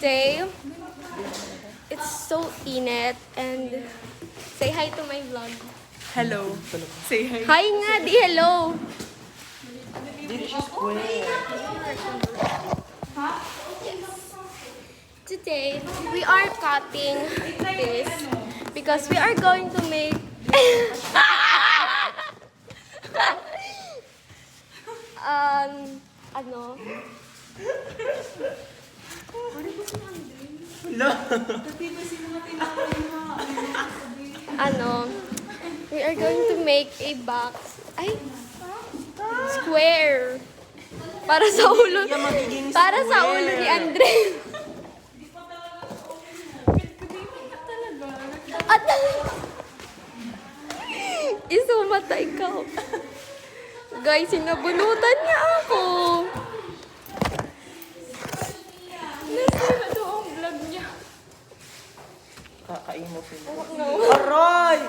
Today, it's so init and say hi to my vlog. Hello. Say hi. Hi nga, di hello. Today, we are cutting this because we are going to make ano? We are going to make a box. Ay, square. Para sa ulo. Ni Andre. At isumatay ka. Guys, sinabunutan niya ako. Nasira daw ang vlog niya. Kakain mo sila. No. Aray!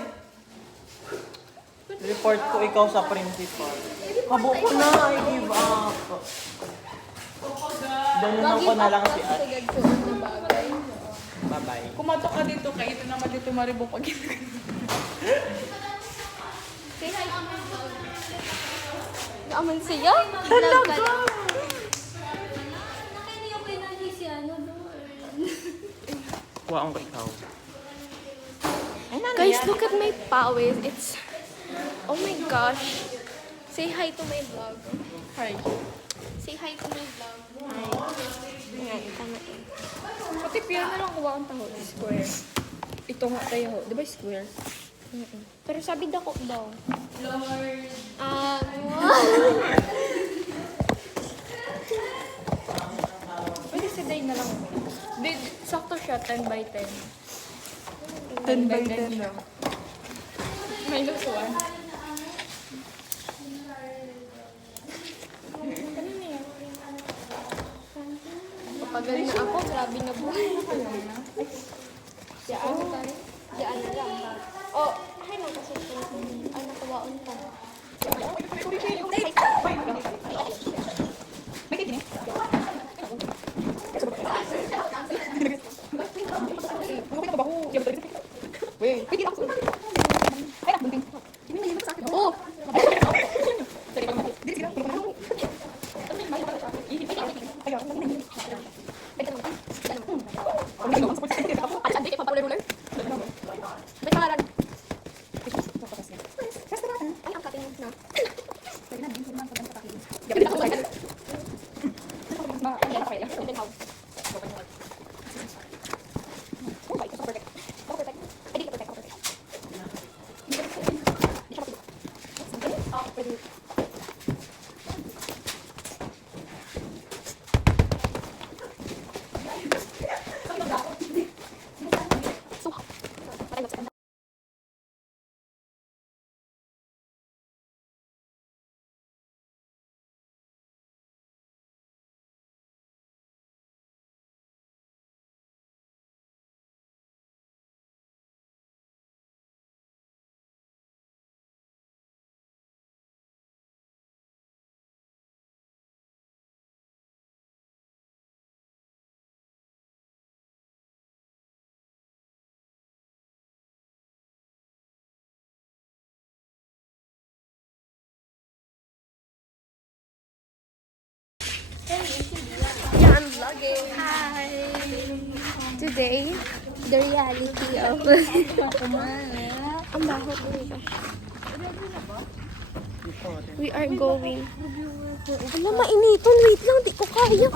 Report ko ikaw sa principal. Habo ko na, I give up. Danunan ko na lang si At. Bye-bye. Kumato ka dito, kaya ito naman dito maribong pag Naaman siya? Talaga! Kuhaan ko ikaw. Guys, look at my pawis. It's... Oh my gosh. Say hi to my vlog. Hi. Say hi to my vlog. Ayan, tama eh. Pati piyan na lang kuha ang taho. Square. Ito nga tayo. Di ba square? Pero sabi dako daw. Lord. Pwede si Day na lang. Sakto siya, 10 by 10. 10 by 10 na. May lusuan. Kapag na ako, grabe na buhay. Diyan na lang. Oh, ay lang kasi ay nakawaon pa. Oh! Yeah, I'm vlogging. Hi! Today, the reality of... Ang baho ko nito. We are going. Alam, mainiton. Wait lang, di ko kaya.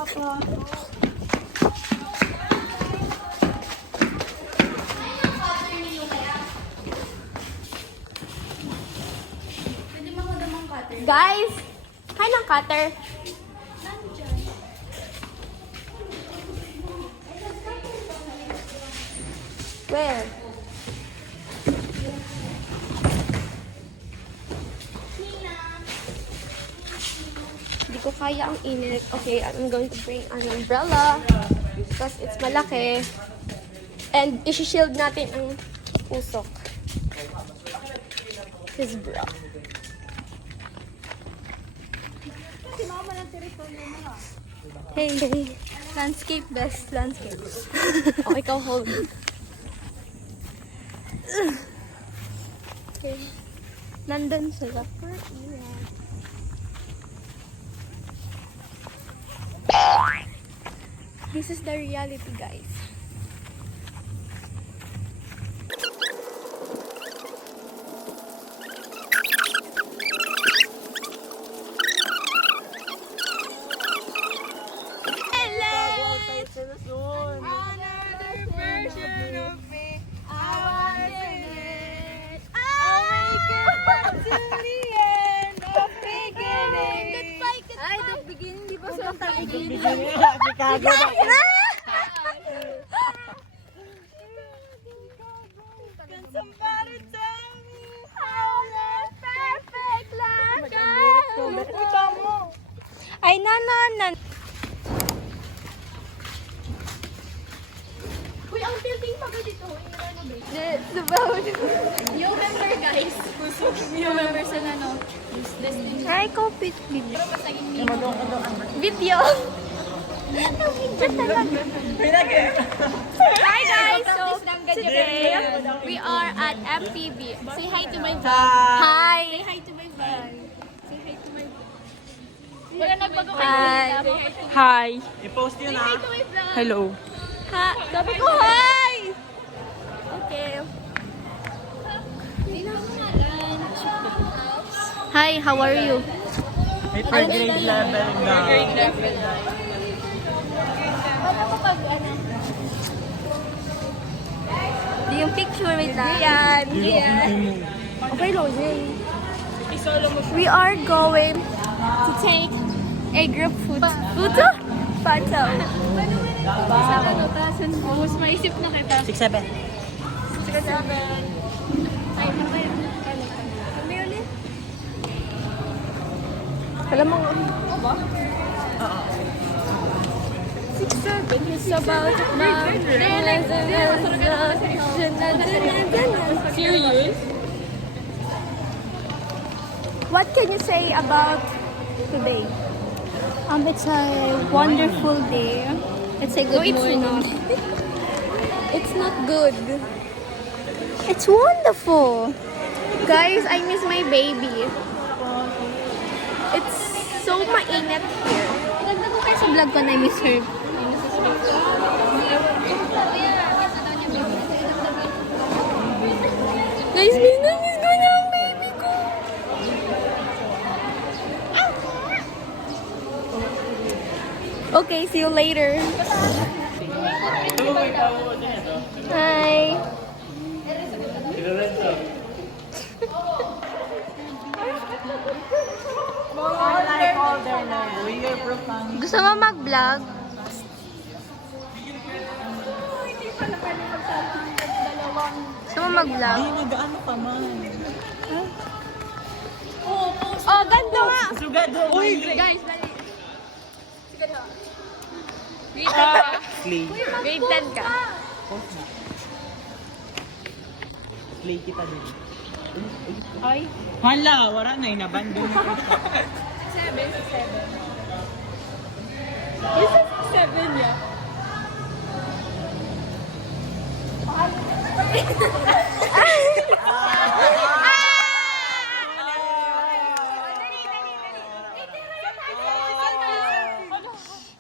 Guys! Hi ng cutter. Where? Hindi ko kaya ang init. Okay, I'm going to bring an umbrella because it's malaki. And isi-shield natin ang usok. His bra. Si mama lang telephone mo na. Hey, hey. Landscape, best landscape. Okay, ikaw hold. Okay. Nandun sila. This is the reality, guys. Another version of me. I wanted it. I'll make it back to the end of beginning. Ay, the beginning, di ba sa beginning? Chicago na. Can somebody tell me how that perfect like Ay, nanan. Uy, ang building pa ba dito? It's about... Yung member, guys. Yung member sa ano? Destiny. Ay, compete video. Video. Video talaga. Hi guys! So, today, we are at MPB. Say hi to my vlog. Hi! Say hi to my vlog. Say hi to my vlog. Wala nagbago kayo. Hi! Hi. I-post yun Say hi ah. to my vlog. Hello. Ha! Sabi ko, hi! Okay. Hi, how are you? May third grade level na. Di yung picture, wait lang. Yan. Okay, Lozen. We are going to take a group photo. Photo? Photo. Sa ano, tasan mo. Mas maisip na kita. 6'7". Ay, nakaya. Kami ulit. Alam mo, it's about Serious? What can you say about today? It's a wonderful day. It's a good morning. It's not good. It's wonderful. Guys, I miss my baby. It's so mainit here. Ganda ko kayo sa vlog ko na I miss her. Guys, miss na miss ko na ang baby ko. Okay, see you later. Hi. Gusto mo mag-vlog? Gusto mo mag-vlog? Nag-ano pa man. Oh, ganda nga! Sugad. Uy! Guys, dali. Clay. Grade 10 ka. Clay kita din. Ay. Hala, wala na. Inabandon na. 7 niya.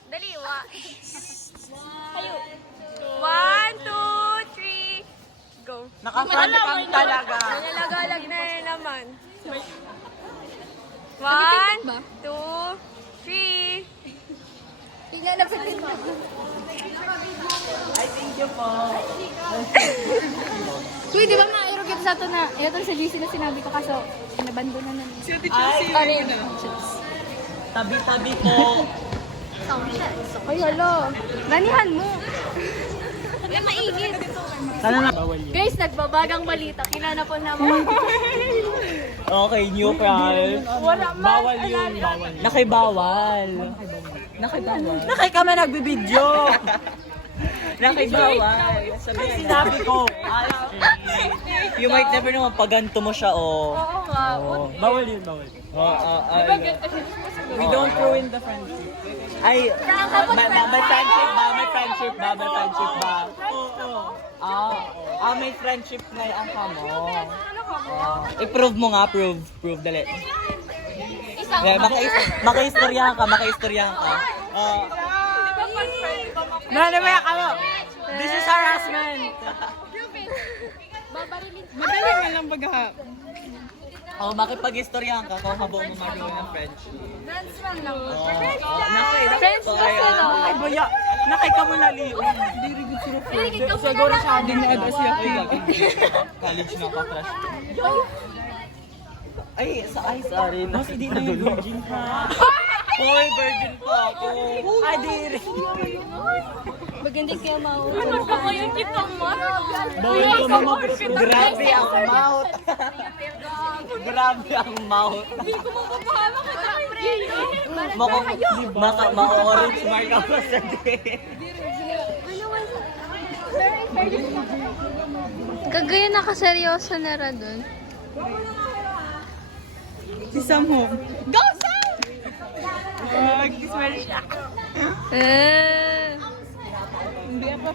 Dali, One, two, three, go. Naka-front cam talaga. Nalagalag na yun naman. Nagpipintik 1, ba? 2, 3. Tingnan na sa I thank you po. Uy, di ba maayro kita sa ito na, ito sa GC na sinabi ko kaso, inabando na namin. Ay, tabi-tabi po. Ay, hala. Ganihan mo. Ay, mainit. Sana na. Bawal yun. Guys, nagbabagang balita. Kinanapon naman. Okay, new price. Bawal yun. Bawal. Nakibawal. Nakibawal. Nakay ka man nagbibidyo. Nakibawal. Sinabi ko. You might never know pag ganito mo siya, oh. Oo nga. Bawal yun, bawal. We don't ruin the friendship. Ay, may friendship ba? May friendship ba? May friendship ba? May friendship na ang kamo. I-prove mo nga, prove. Prove, dali. Yeah, makaistoryahan ka. Nanamaya ka mo. This is harassment. Madali nga lang baga. Makipag-istoryahan ka kung habang mo magawa ng friendship. Friends man lang. Friends kasi no. Ay, baya. Nakay ka mo naliw. Hindi rin good sila friends. Siguro siya din na address siya. College na ka, crush. Ay, sorry. Mas hindi na yung virgin pa. Hoy, virgin pa ako. Ay, di rin. Maganda kaya mauwi. Ano ka ngayon kitang Bawal ko mga grabe ang mouth. Grabe ang mouth. Hindi ko mapapahala ka na Ma-orange mark ako sa day. Kagaya nakaseryoso na ra dun. Si Sam ho. Go Sam! Mag-smell siya. Hindi ako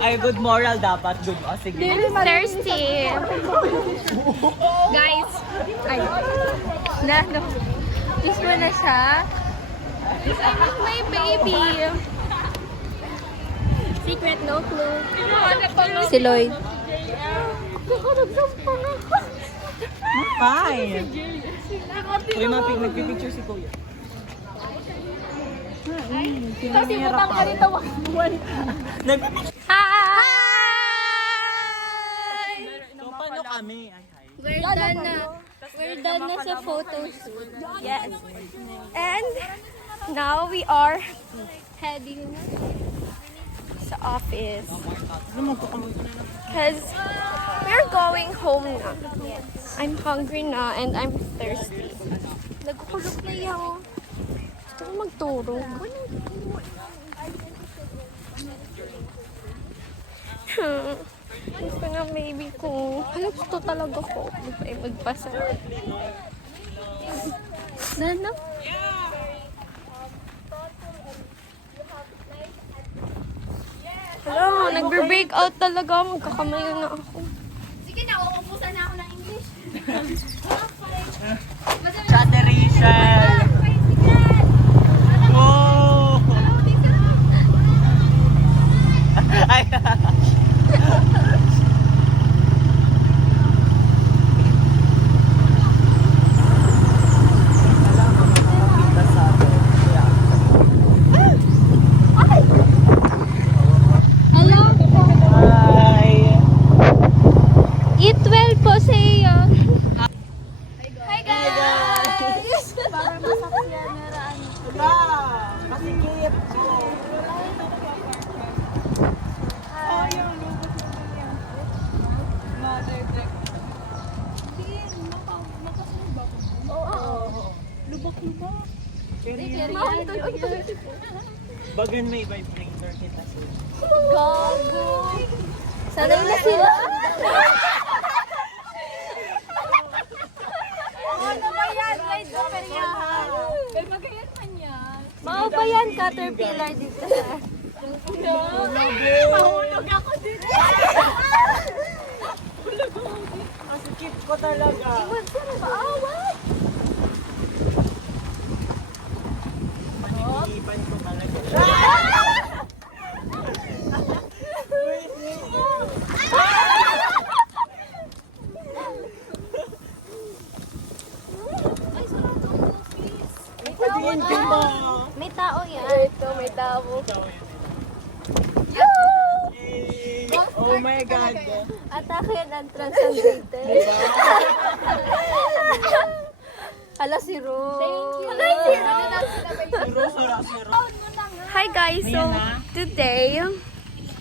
Ay, good moral dapat. Good. Oh, sige. Thirsty. Guys. Ay. No. Kiss mo na siya. I miss my baby. Secret, no clue. Si Lloyd. Fine. Uy, nagpipicture si Kuya. Kasi butang ka rito. Hi! So, paano kami? Ay, hi. We're done na. We're done na sa photos. Yes. And now we are heading sa office. Because we're going home na. I'm hungry na and I'm thirsty. Nagkukulog na yung... Gusto ko magturog. Gusto na baby ko. Gusto talaga ko. Magpasa. Nana? Hello, nagbe-break out talaga. Magkakamayo na ako. Sige na, uupusan na ako ng English. Chatteration! Whoa! Ay! Hello? Hi! Eat well po sa iyo. Hi guys! Para masakyan na raan. Masikip ko! Bagan may vibrator kita sila. Gago! Sanay na sila. Ano ba yan? May duperyahan. Pero magayan man yan. Mga ba yan? Caterpillar dito sa... Mahulog ako dito. Masikip ko talaga. Iwan ko na maawat. Ipan ko talaga. May tao yan. Ito, may tao. Oh my God. Atake yan ang translated. Hala si Ro. Thank you. Hi guys, so today,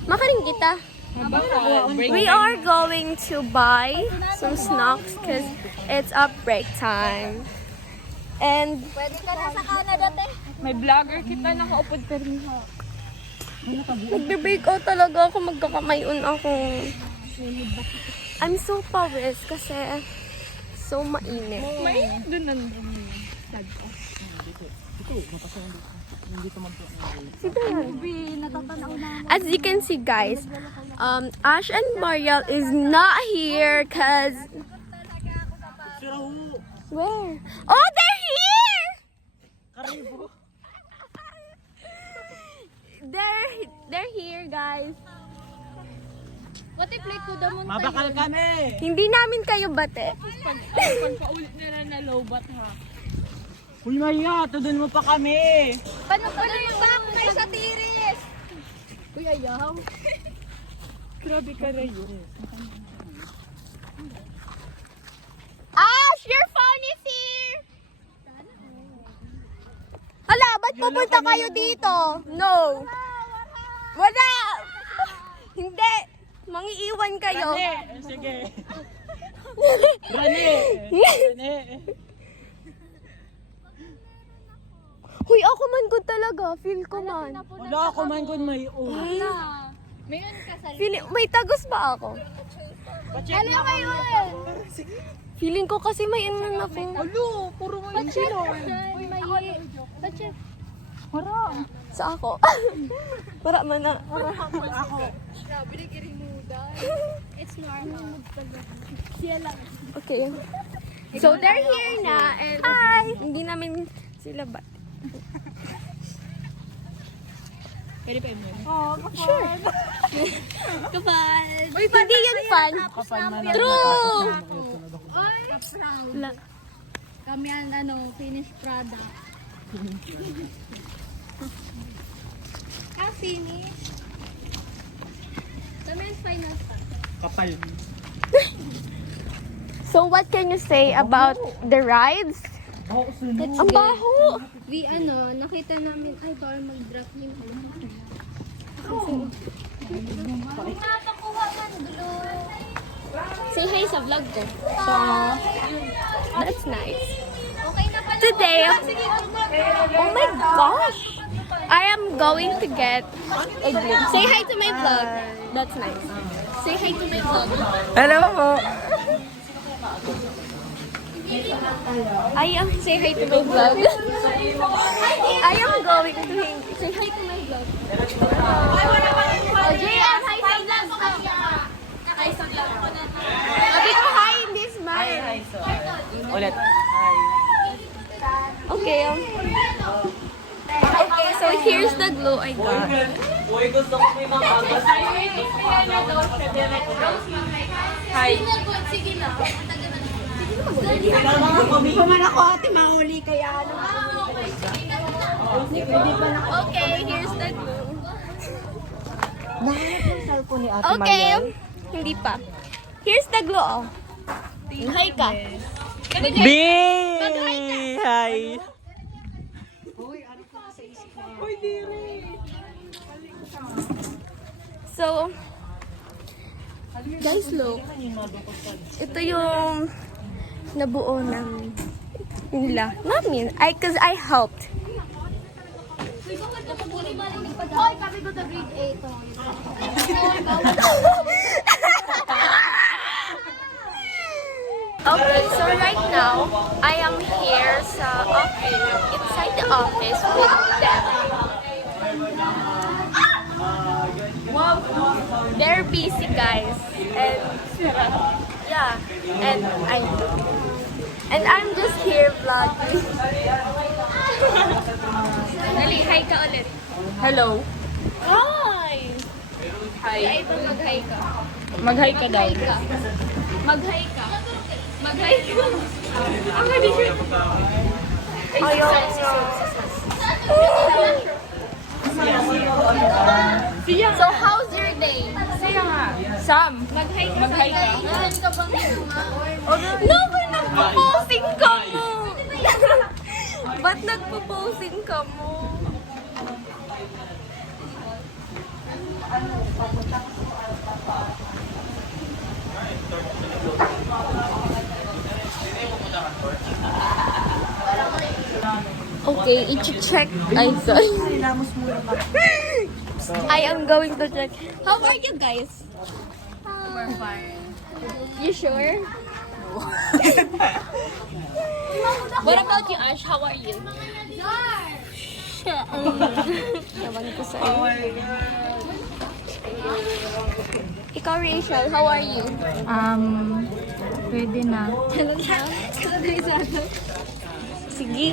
makaring kita. We are going to buy some snacks because it's up break time. And pwede ka na sa Canada, te. May vlogger kita nakaupod permiho. Nagbe-break out talaga ako, magkakamayon ako. I'm so pawis kasi So mainit. Mainit dun nandun. As you can see, guys, Ash and Mariel is not here because where? Oh, they're here! They're here, guys. What if like kudamon Mabakal kami! Hindi namin kayo bate. Pagpaulit nila na lowbat ha. Uy, Maya, tudun mo pa kami! Paano yung back tayo sa tiris? Kuya Yaw. Grabe ka na yun. Ash, your phone is here! Hala, ba't pupunta kayo dito? No. Wala! Hindi. Mangiiwan kayo. Rane! Sige! Rane! Rane! Huy, ako man good talaga. Feel ko man. Wala ako man kung may Mayon ka sa May tagos ba ako? Pa-check na kami. Feeling ko kasi may inan ako. Alo, puro ngayon sila. Uy, may Pacheck. Sa ako. Para man na. It's normal. Okay. So, they're here na. And hi! Hindi namin sila ba? Pwede pa yun. Sure. Kapal. Uy, hindi yun fun. True! Ay, proud. Kami ang finished product. Finish. Kami ang final part. Kapal. So, what can you say about the rides? That's Ang baho! We nakita namin, ay bawal mag-drop yung Napakuha man, glue. Say hi sa vlog ko. So, that's nice. Okay na pala. Today, Sige, mag-vlog. oh my gosh! I am going to get a glimpse. Say hi to my vlog. That's nice. Say hi to my vlog. Hello po! I am say hi to my vlog. I am going to say hi to my vlog. Oh, JM, hi sa vlog. Hi sa vlog. Sabi ko hi, hindi smile. Ulit. Hi. Okay. Okay, so here's the glue I got. Uy, gusto ko may mga agas. Hi. Sige na. Kami. Okay, here's the glue. Nahanap yung cellphone ni Ate Okay. Hindi pa. Here's the glue, oh. Hi ka. B! Hi! So, guys, look. Ito yung nabuo ng nila. Namin. Cause I helped. Hoy, kami ko to grade 8. Okay, so right now, I am here sa office, inside the office with them. They're busy, guys. And, yeah. And I'm just here vlogging. Dali, hi ka ulit. Hello. Hi! Hi. Ay, mag-hi ka. Mag-hi ka daw. Mag-hi ka. Mag-hi ka. Ang hindi ko. Ayaw. So, how's your day? Siya nga. Sam. Mag-hi ka. Mag-hi ka. No, ba't nagpo-posing ka mo? Ba't nagpo-posing ka mo? Okay, i-check. Ay, sorry. I am going to check. How are you guys? We're fine. You sure? What about you, Ash? How are you? Ewan ko sa'yo. Ikaw, Rachel, how are you? Pwede na. Sige.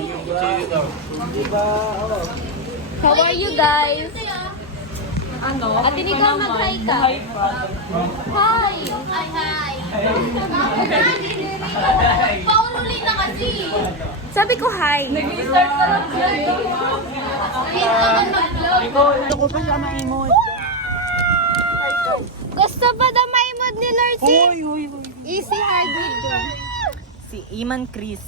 How are you guys? Ano? At ikaw mag-hi ka. Hi! Hi! Paululit na kasi. Sabi ko hi. Nag-start ka lang vlog. Gusto ko pa siya ma-emote. Gusto pa daw maimod ni Lord si Hoy. Easy Hardwood doon. Si Iman Chris.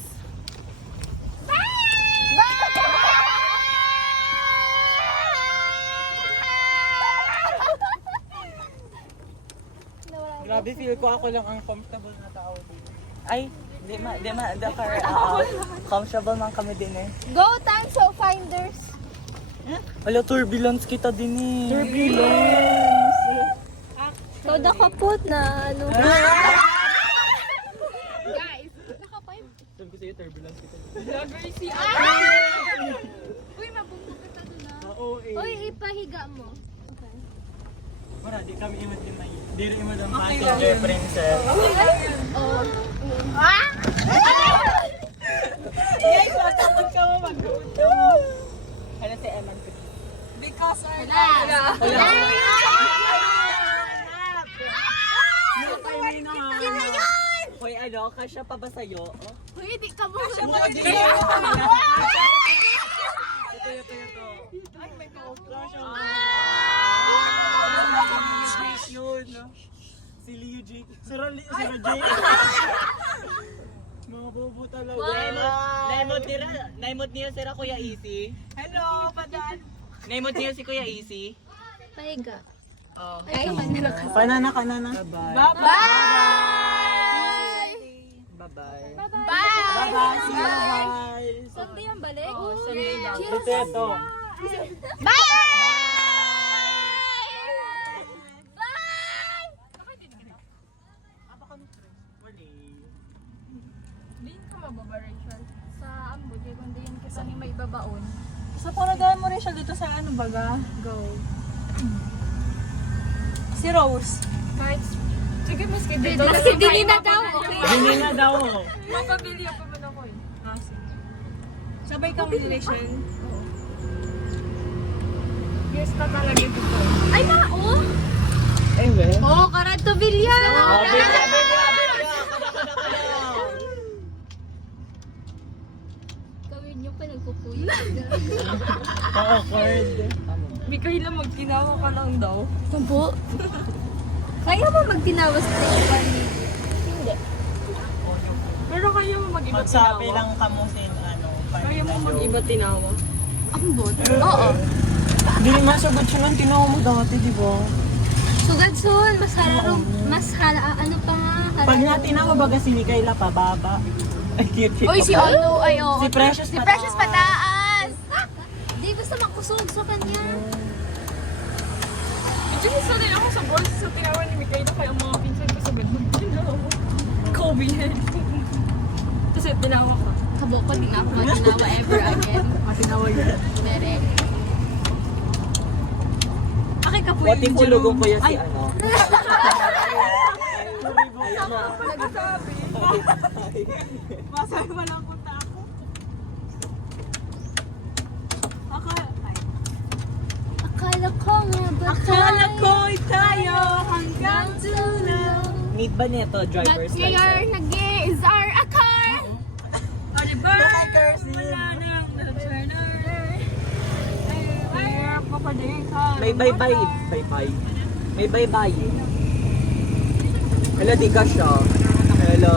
Grabe, feel ko ako lang ang comfortable na tao dito. Ay, di ma, comfortable man kami din eh. Go, Tanso Finders. Wala, turbulence kita din eh. So, nakaput na ano. Sabi ko sa'yo, turbulence kita din. Uy, mabungkot ka doon na. Oo eh. Uy, ipahiga mo. Mara, di kami imod din may. Di rin imod ang passenger princess. Oh. Guys, matakot ka mo mag-uto mo. Ano si Eman Chris? Because our Sino yun? Hoy, ano, kasya pa ba sa'yo? Oh? Uy, di ka mo. Ito. Ay, may ka-crush ako. Yun, no? Si Leo J. Si Roger. Mga bobo talaga. Naimod niyo sila Kuya Easy. Hello, Padan. Naimod niyo si Kuya Easy. Pahiga. Oh. Ay, manila ka. Panana ka na na. Bye-bye. Bye! Bye-bye. Bye! See you guys. Sunday ang balik? Sunday daw. Ito. Bye! Hindi ka mababa, Rachel. Sa Ambo, di ba hindi yan kasi may babaon. Sa paradahan mo rin siya dito sa ano baga? Go. Si Rose. Kahit, sige, miski dito. Kasi dili na daw, okay? Hindi na daw. Mapabili ako man ako eh. Sige. Sabay kang relation. Yes na talaga dito. Ay, nao! Eh, we. Oh, Karanto Villar! Oh, Bila. Gawin niyo pa, nagpupuyo. Awkward. Mikaela, magtinawa ka lang daw. Tampo. Kaya ba magtinawas na yung Hindi. Pero kaya mo mag-iba Magsabi tinawa. lang kamo sin ano. Kaya mo mag-iba tinawa. Ambot? Oo. Hindi naman sagot siya ng tinawa mo dati, di ba? Sugad sun, mas hala, ano pa nga? Pag natinawa baga si Mikaela pababa. Ay, cute. Uy, si Ono, ay oo. Si Precious Si Pataas. Precious Pataas! Di gusto makusog sa kanya. Medyo gusto din ako sa boss sa tinawa ni Mikaela kaya ang mga pinsan ko sa bed. Kobe head. Kasi tinawa ko. Kaboko, di na ako matinawa ever again. Matinawa yun. Mere. Aki ka po What if ulugong ko yan si ano? Nagsabi. Masabi mo lang punta ako. Akala ko nga ba Akala ko'y tayo hanggang dulo. Need ba nito driver's But your license? nag-i-is-are a car! Oliver! Wala nang na-turner. Hirap ka pa din ka. May bye-bye. Bye-bye. May bye-bye. Hello, di ka siya. Hello.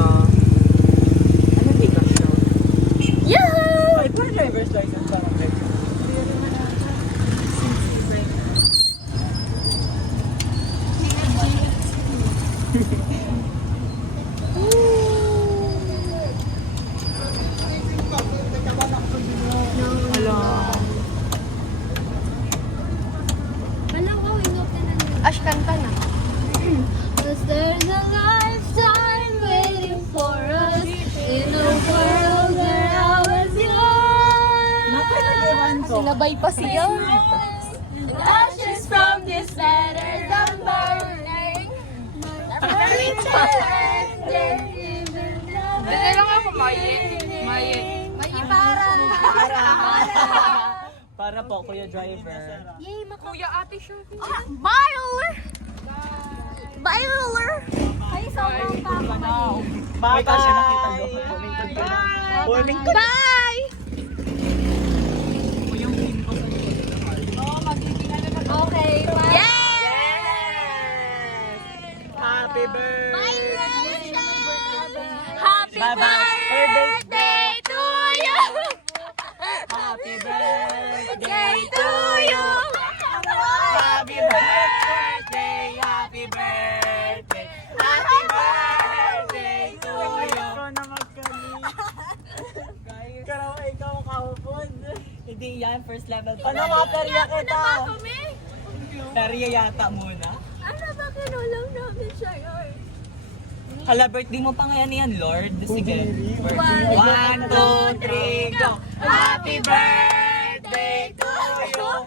Ano di ka siya? Yahoo! Ay, pa driver's license ba? Wala ko, hinok na lang. Ash, kanta na. Cause there's a lifetime waiting for Sinabay pa siya. Ashes from this letter I'm burning. Dito lang ako, Maye. Para po, Kuya Driver. Yay, Kuya Ate Shirley. Bayer! Bayer! Ay, sobrang tama. Bye! May siya nakita doon. Bye! Yung pin ko sa Okay, bye! Happy birthday! Bye, Rachel! Happy Bye-bye. birthday to you! Happy birthday to you! Happy birthday! Happy birthday! Happy birthday to you! Ikaw na magkali. Ikaw kahapon. Hindi yan, first level. Ano mga perya kita? Perya yata muna. Ano ba kinulang namin siya yun? Hala, birthday mo pa ngayon yan, Lord. Sige. 1, 2, 1, 3, go! Happy birthday to you!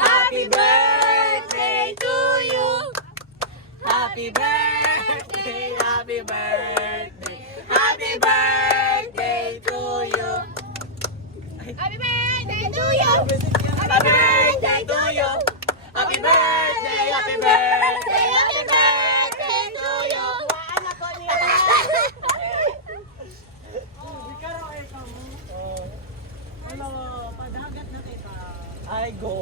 Happy birthday to you! Happy birthday! Happy birthday! Happy birthday to you! Happy birthday to you! Happy birthday to you! Happy birthday! Happy birthday! Happy birthday to you! Ay, go!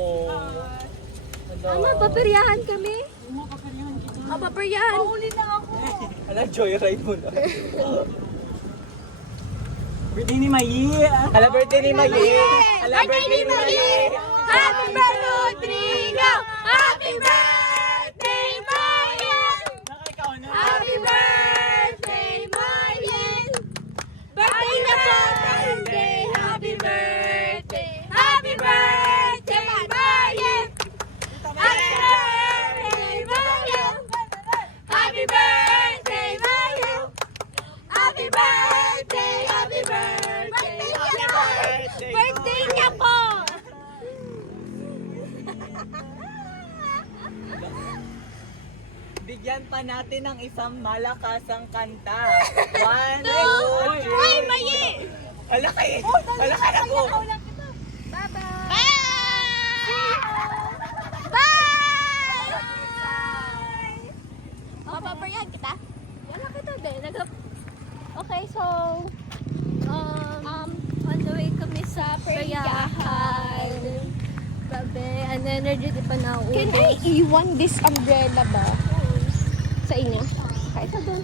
Ano, paperyahan kami? Ah, paperyahan. Ala, joyride mo na. Birthday ni Mayi! Ala, birthday ni Mayi! Ala, birthday ni Mayi! Happy birthday, Rodrigo! Happy birthday, Mayan! Happy birthday, Mayan! Birthday na po! Birthday! Happy birthday! Happy birthday, Mayan! Happy birthday, Mayan! Happy birthday, Mayan! Happy birthday! Happy birthday! Happy birthday! Birthday niya po! Bigyan pa natin ng isang malakasang kanta. 1, 2, 3. Ay, Mayi! Ala kayo! Ala ka na po! Bye-bye! Bye! Papaperyahan kita? Wala kita din. Okay, so, on the way kami sa peryahan. Grabe, an energy di pa na. Can I iwan this umbrella ba? Sa inyo? Kahit sa doon